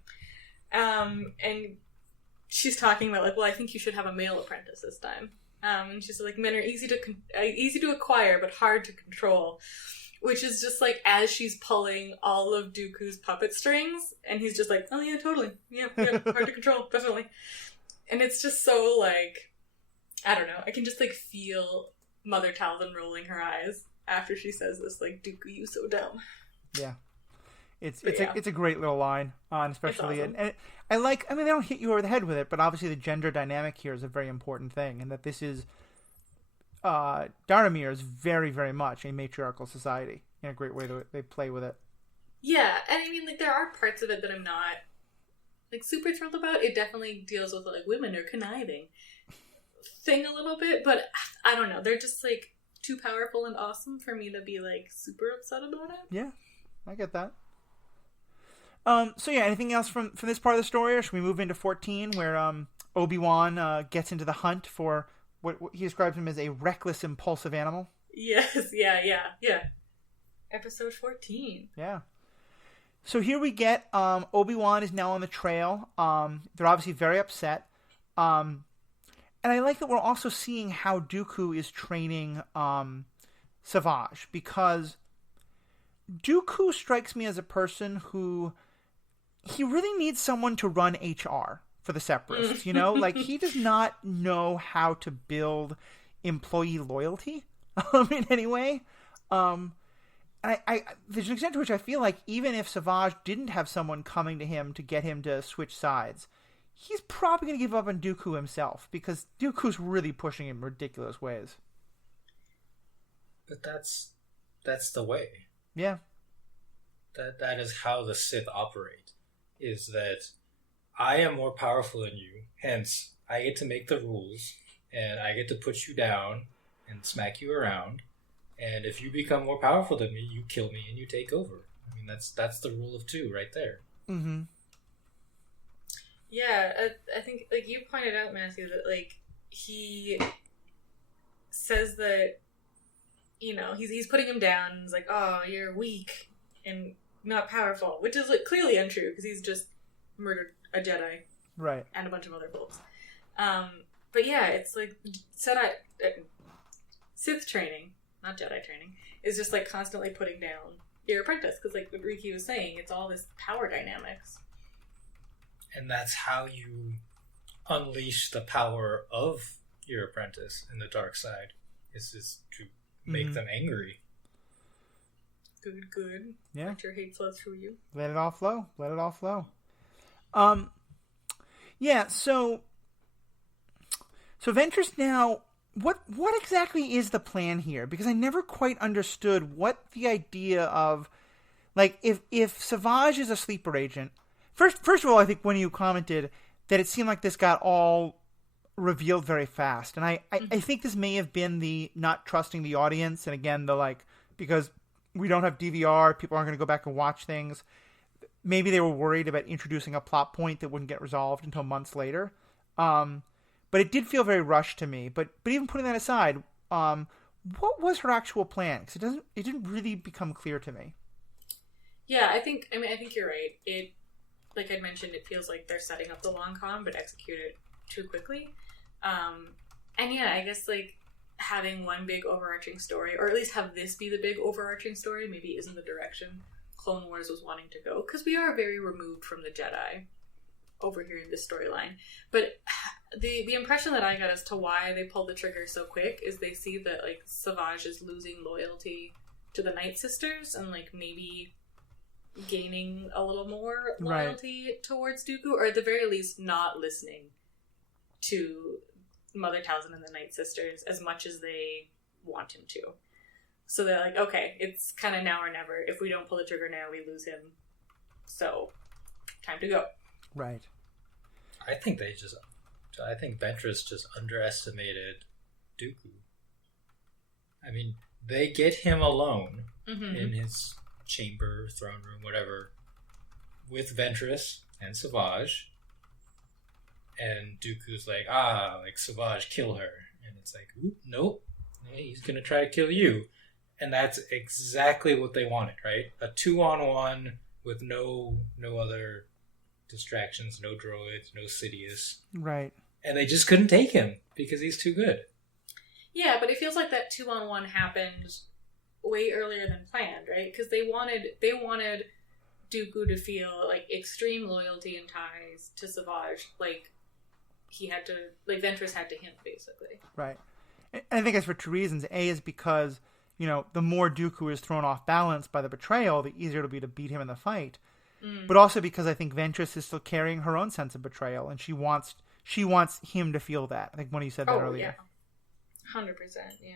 And she's talking about like, well, I think you should have a male apprentice this time. And she's like, men are easy to acquire, but hard to control. Which is just like as she's pulling all of Dooku's puppet strings, and he's just like, oh yeah, totally, yeah, hard to control, definitely. And it's just so like, I don't know, I can just like feel Mother Talzin rolling her eyes after she says this, like, Dooku, you so dumb. Yeah. It's a great little line, especially, awesome. and they don't hit you over the head with it, but obviously the gender dynamic here is a very important thing, and that this is, Daramir is very, very much a matriarchal society in a great way that they play with it. Yeah, and I mean, like, there are parts of it that I'm not, like, super thrilled about. It definitely deals with, like, women are conniving thing a little bit, but I don't know, they're just, like, too powerful and awesome for me to be, like, super upset about it. Yeah, I get that. So yeah, anything else from this part of the story, or should we move into 14, where Obi-Wan gets into the hunt for what he describes him as a reckless, impulsive animal? Yes, yeah. Episode 14. Yeah. So here we get Obi-Wan is now on the trail. They're obviously very upset. And I like that we're also seeing how Dooku is training Savage, because Dooku strikes me as a person who he really needs someone to run HR for the Separatists, like he does not know how to build employee loyalty in any way. There's an extent to which I feel like even if Savage didn't have someone coming to him to get him to switch sides, he's probably going to give up on Dooku himself, because Dooku's really pushing him in ridiculous ways. But that's the way. Yeah. That is how the Sith operate, is that I am more powerful than you, hence I get to make the rules, and I get to put you down and smack you around, and if you become more powerful than me, you kill me and you take over. I mean, that's the rule of two right there. Mm-hmm. Yeah, I think, like you pointed out, Matthew, that like he says that, you know, he's putting him down and he's like, oh, you're weak and not powerful, which is like clearly untrue because he's just murdered a Jedi, right, and a bunch of other folks. But yeah, it's like Sith training, not Jedi training, is just like constantly putting down your apprentice because, like what Riki was saying, it's all this power dynamics. And that's how you unleash the power of your apprentice in the dark side, is just to make them angry. Good. Yeah. Let your hate flow through you. Let it all flow. Let it all flow. Yeah, so Ventress now, what exactly is the plan here? Because I never quite understood what the idea of, like, if Savage is a sleeper agent. First of all, I think when you commented that it seemed like this got all revealed very fast. And I think this may have been the not trusting the audience. And again, the like, because we don't have DVR, people aren't going to go back and watch things. Maybe they were worried about introducing a plot point that wouldn't get resolved until months later. But it did feel very rushed to me. But even putting that aside, what was her actual plan? Because it didn't really become clear to me. Yeah, I think you're right. It, like I mentioned, it feels like they're setting up the long con, but execute it too quickly. And yeah, I guess like having one big overarching story, or at least have this be the big overarching story, maybe isn't the direction Clone Wars was wanting to go, because we are very removed from the Jedi over here in this storyline. But the impression that I got as to why they pulled the trigger so quick is they see that like Savage is losing loyalty to the Night Sisters and like maybe gaining a little more loyalty towards Dooku, or at the very least not listening to Mother Talzin and the Night Sisters as much as they want him to. So they're like, okay, it's kind of now or never. If we don't pull the trigger now, we lose him. So, time to go. Right. I think Ventress just underestimated Dooku. I mean, they get him alone in his chamber, throne room, whatever, with Ventress and Savage, and Dooku's like Savage, kill her, and it's like, nope, he's gonna try to kill you, and that's exactly what they wanted, right? A 2-on-1 with no other distractions, no droids, no Sidious, right? And they just couldn't take him because he's too good. Yeah, but it feels like that 2-on-1 happened way earlier than planned, right? Because they wanted Dooku to feel like extreme loyalty and ties to Savage, like he had to, like Ventress had to him, basically. Right. And I think it's for two reasons. A is because, you know, the more Dooku is thrown off balance by the betrayal, the easier it'll be to beat him in the fight. But also because I think Ventress is still carrying her own sense of betrayal, and she wants him to feel that. I think when he said that earlier. Yeah. 100%, yeah.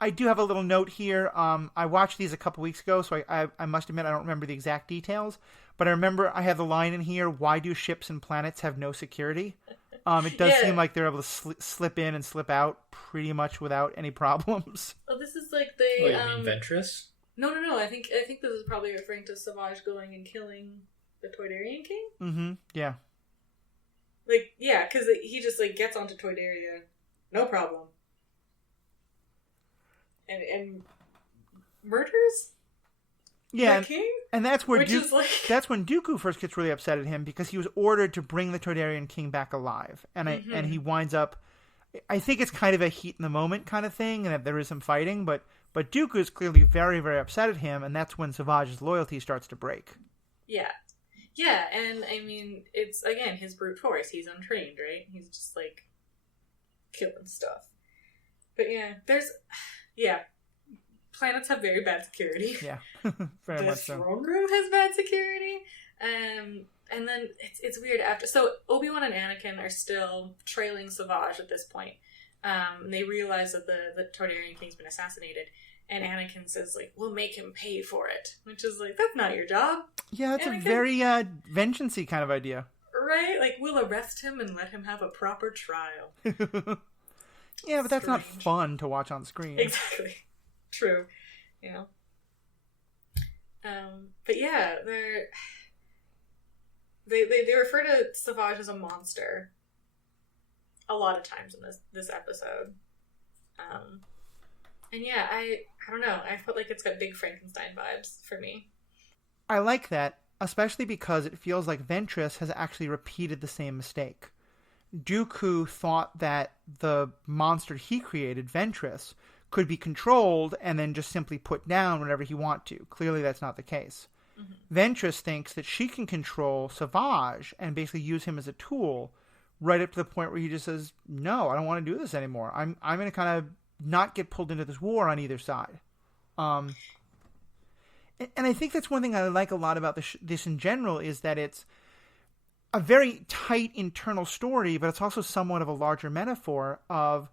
I do have a little note here. I watched these a couple weeks ago, so I must admit I don't remember the exact details, but I remember I have the line in here, why do ships and planets have no security? It does seem like they're able to slip in and slip out pretty much without any problems. Oh, this is like the... Oh, you mean Ventress? No. I think this is probably referring to Savage going and killing the Toydarian King? Mm-hmm, yeah. Like, yeah, because he just, like, gets onto Toydaria, no problem. And murders the king? And that's where like... that's when Dooku first gets really upset at him, because he was ordered to bring the Toydarian king back alive, and he winds up. I think it's kind of a heat in the moment kind of thing, and that there is some fighting, but Dooku is clearly very, very upset at him, and that's when Savage's loyalty starts to break. Yeah, and I mean, it's again his brute force. He's untrained, right? He's just like killing stuff. But yeah. Planets have very bad security. Yeah, very much so. The throne room has bad security. And then it's weird after. So Obi-Wan and Anakin are still trailing Savage at this point. They realize that the Toydarian King's been assassinated. And Anakin says, like, we'll make him pay for it. Which is like, that's not your job. Yeah, that's Anakin. A very vengeance-y kind of idea. Right? Like, we'll arrest him and let him have a proper trial. Yeah, but that's not fun to watch on screen. Exactly. True. You know. But yeah, they refer to Savage as a monster a lot of times in this episode. And yeah, I don't know. I felt like it's got big Frankenstein vibes for me. I like that, especially because it feels like Ventress has actually repeated the same mistake. Dooku thought that the monster he created, Ventress, could be controlled and then just simply put down whenever he want to. Clearly that's not the case. Mm-hmm. Ventress thinks that she can control Savage and basically use him as a tool right up to the point where he just says, no, I don't want to do this anymore. I'm going to kind of not get pulled into this war on either side. And I think that's one thing I like a lot about this in general, is that it's a very tight internal story, but it's also somewhat of a larger metaphor of,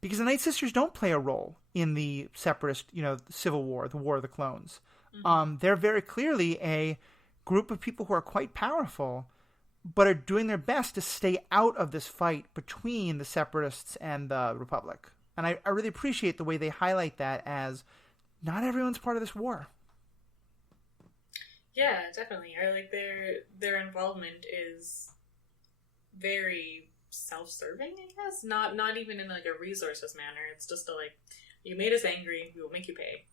because the Night Sisters don't play a role in the Separatist, Civil War, the War of the Clones. Mm-hmm. They're very clearly a group of people who are quite powerful, but are doing their best to stay out of this fight between the Separatists and the Republic. And I really appreciate the way they highlight that as not everyone's part of this war. Yeah, definitely. Or like their involvement is very self-serving, I guess. Not even in like a resources manner. It's just you made us angry, we will make you pay,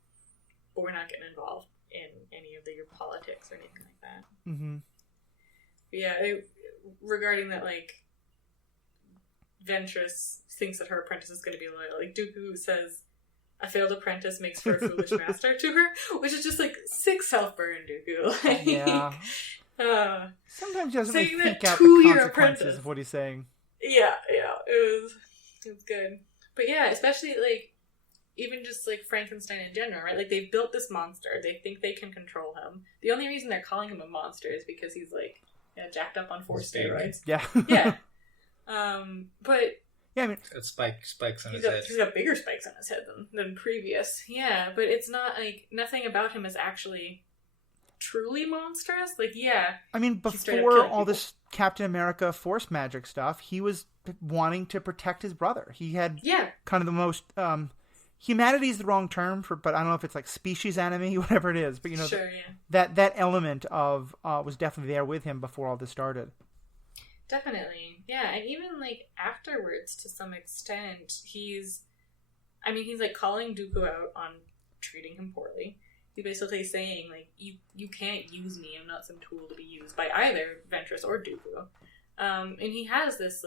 but we're not getting involved in any of your politics or anything like that. Mm-hmm. But yeah, regarding that, Ventress thinks that her apprentice is going to be loyal. Like Dooku says, a failed apprentice makes for a foolish master to her, which is just sick self-burn, Dooku. Yeah. Sometimes he doesn't really think out the consequences of what he's saying. Yeah, it was good. But yeah, especially even just Frankenstein in general, right? Like they've built this monster, they think they can control him. The only reason they're calling him a monster is because he's jacked up on 4 steroids. Yeah. Yeah. But yeah, I mean, got spikes on his head. He's got bigger spikes on his head than previous. Yeah, but it's not nothing about him is actually truly monstrous. I mean, before all this Captain America force magic stuff, he was wanting to protect his brother. He had kind of the most humanity is the wrong term but I don't know if it's species enemy, whatever it is. But sure, that element of was definitely there with him before all this started. Definitely. Yeah, and even afterwards to some extent, he's calling Dooku out on treating him poorly. He's basically saying you can't use me, I'm not some tool to be used by either Ventress or Dooku. And he has this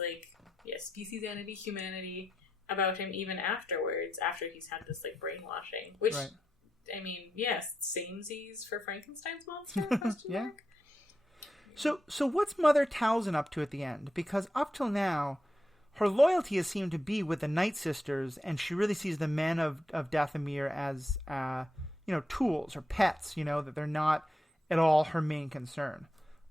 species enemy, humanity about him even afterwards, after he's had this brainwashing, which right. I mean, yes, samesies for Frankenstein's monster? Yeah. So what's Mother Talzin up to at the end? Because up till now, her loyalty has seemed to be with the Night Sisters, and she really sees the men of Dathomir as tools or pets. That they're not at all her main concern.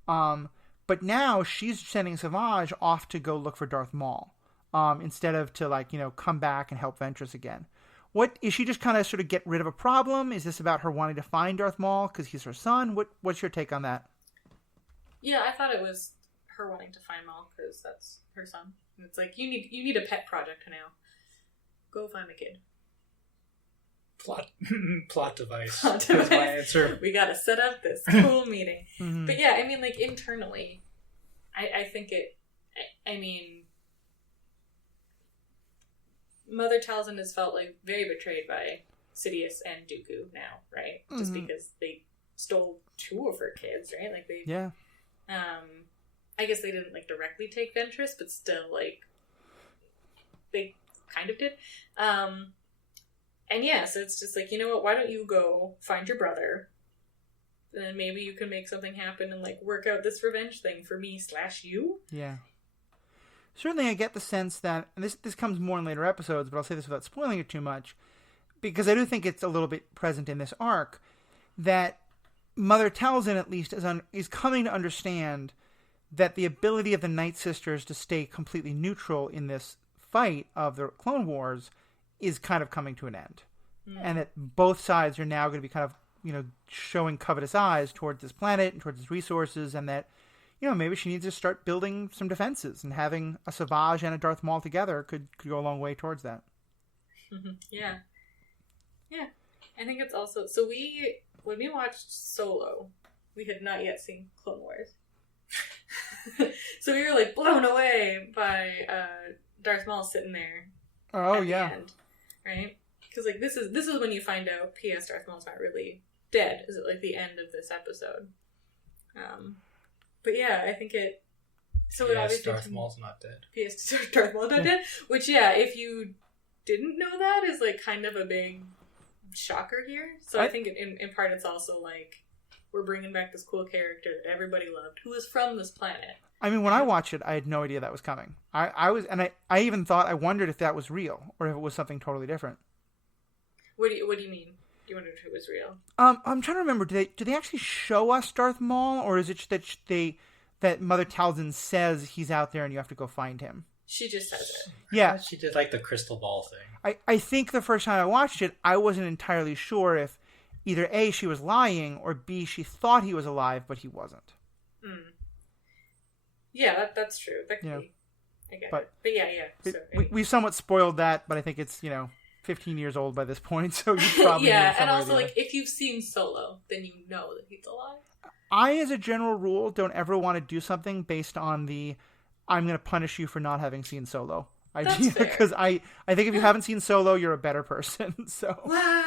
But now she's sending Savage off to go look for Darth Maul, instead of to come back and help Ventress again. What is she just kind of sort of get rid of a problem? Is this about her wanting to find Darth Maul because he's her son? What's your take on that? Yeah, I thought it was her wanting to find Maul because that's her son. And it's you need a pet project now. Go find the kid. Plot device. That's my answer. We gotta set up this cool meeting. Mm-hmm. But yeah, I mean, internally, I think Mother Talzin has felt very betrayed by Sidious and Dooku now, right? Mm-hmm. Just because they stole 2 of her kids, right? Yeah. I guess they didn't directly take Ventress, but still they kind of did. And yeah, so it's just you know what? Why don't you go find your brother, and then maybe you can make something happen and work out this revenge thing for me/you. Yeah. Certainly, I get the sense that, and this comes more in later episodes, but I'll say this without spoiling it too much, because I do think it's a little bit present in this arc, that Mother Talzin, at least, is coming to understand that the ability of the Night Sisters to stay completely neutral in this fight of the Clone Wars is kind of coming to an end. Mm. And that both sides are now going to be kind of, showing covetous eyes towards this planet and towards its resources, and that, maybe she needs to start building some defenses, and having a Savage and a Darth Maul together could go a long way towards that. Yeah. Yeah. I think it's also... So we when we watched Solo, we had not yet seen Clone Wars. So we were like blown away by Darth Maul sitting there. Oh yeah, end, right? Because like this is when you find out P.S. Darth Maul's not really dead. Is it like the end of this episode? But yeah, I think it. So it obviously Darth Maul's not dead. P.S. Darth Maul's not dead. Which if you didn't know that, is like kind of a big shocker here. So I think in part it's also like we're bringing back this cool character that everybody loved, who is from this planet. I mean, when I watched it, I had no idea that was coming. I even thought, I wondered if that was real or if it was something totally different. What do you mean? You wondered if it was real? I'm trying to remember. Do they actually show us Darth Maul, or is it that Mother Talzin says he's out there and you have to go find him? She just says it. Yeah, she did like the crystal ball thing. I think the first time I watched it, I wasn't entirely sure if either A, she was lying, or B, she thought he was alive but he wasn't. Yeah, that's true. That could be. I get it. But yeah. So, we somewhat spoiled that, but I think it's 15 years old by this point, so you probably yeah, and also like if you've seen Solo, then you know that he's alive. I, as a general rule, don't ever want to do something based on the I'm going to punish you for not having seen Solo idea, because I think if you haven't seen Solo, you're a better person. So what?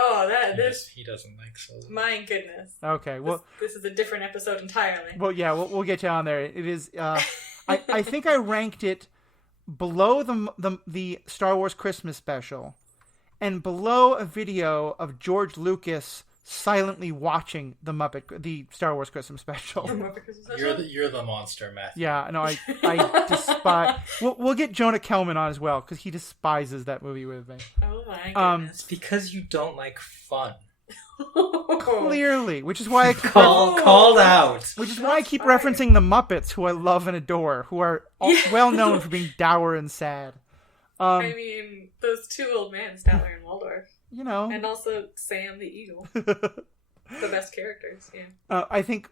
Oh, he doesn't like Solo. My goodness. Okay, well, this is a different episode entirely. Well, yeah, we'll get you on there. It is. I think I ranked it below the Star Wars Christmas special, and below a video of George Lucas silently watching the Star Wars Christmas special. You're the monster, Matthew. Yeah, no, I despise. We'll get Jonah Kellman on as well because he despises that movie with me. Oh my goodness! It's because you don't like fun. Clearly, which is why I keep called out. Which is why I keep referencing the Muppets, who I love and adore, who are well known for being dour and sad. I mean, those two old men, Statler and Waldorf. And also Sam the Eagle. The best characters, yeah. I think,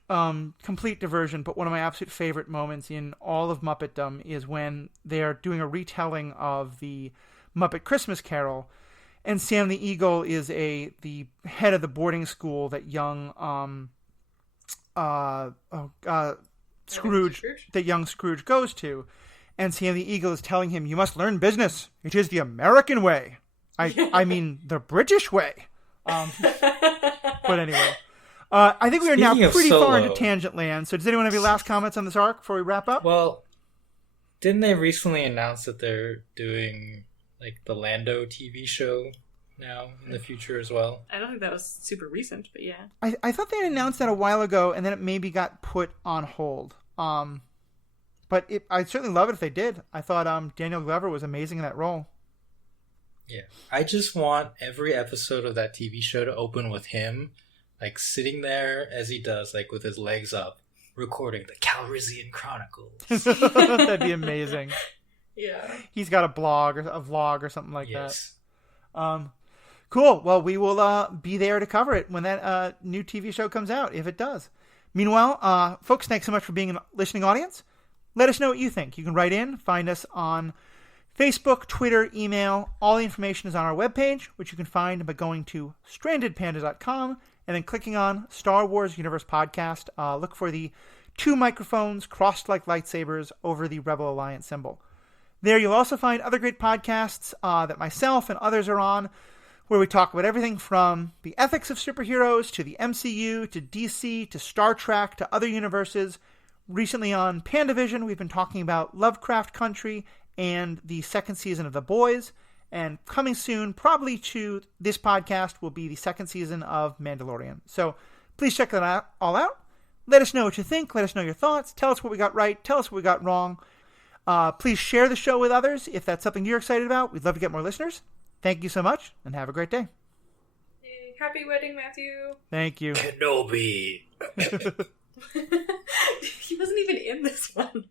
complete diversion, but one of my absolute favorite moments in all of Muppetdom is when they're doing a retelling of the Muppet Christmas Carol, and Sam the Eagle is the head of the boarding school that young Scrooge goes to, and Sam the Eagle is telling him, "You must learn business. It is the American way. I mean, the British way." But anyway, I think we are now pretty far into tangent land. So does anyone have any last comments on this arc before we wrap up? Well, didn't they recently announce that they're doing like the Lando TV show now in the future as well? I don't think that was super recent, but yeah. I thought they had announced that a while ago, and then it maybe got put on hold. But I'd certainly love it if they did. I thought Daniel Glover was amazing in that role. Yeah. I just want every episode of that TV show to open with him, like, sitting there as he does, like, with his legs up, recording the Calrissian Chronicles. That'd be amazing. Yeah. He's got a vlog or something like that. Cool. Well, we will be there to cover it when that new TV show comes out, if it does. Meanwhile, folks, thanks so much for being a listening audience. Let us know what you think. You can write in, find us on Facebook, Twitter, email. All the information is on our webpage, which you can find by going to strandedpanda.com and then clicking on Star Wars Universe Podcast. Look for the 2 microphones crossed like lightsabers over the Rebel Alliance symbol. There you'll also find other great podcasts that myself and others are on, where we talk about everything from the ethics of superheroes to the MCU to DC to Star Trek to other universes. Recently on Pandavision, we've been talking about Lovecraft Country and the 2nd season of The Boys. And coming soon, probably to this podcast, will be the 2nd season of Mandalorian. So please check that all out. Let us know what you think. Let us know your thoughts. Tell us what we got right. Tell us what we got wrong. Please share the show with others if that's something you're excited about. We'd love to get more listeners. Thank you so much, and have a great day. Yay. Happy wedding, Matthew. Thank you. Kenobi. He wasn't even in this one.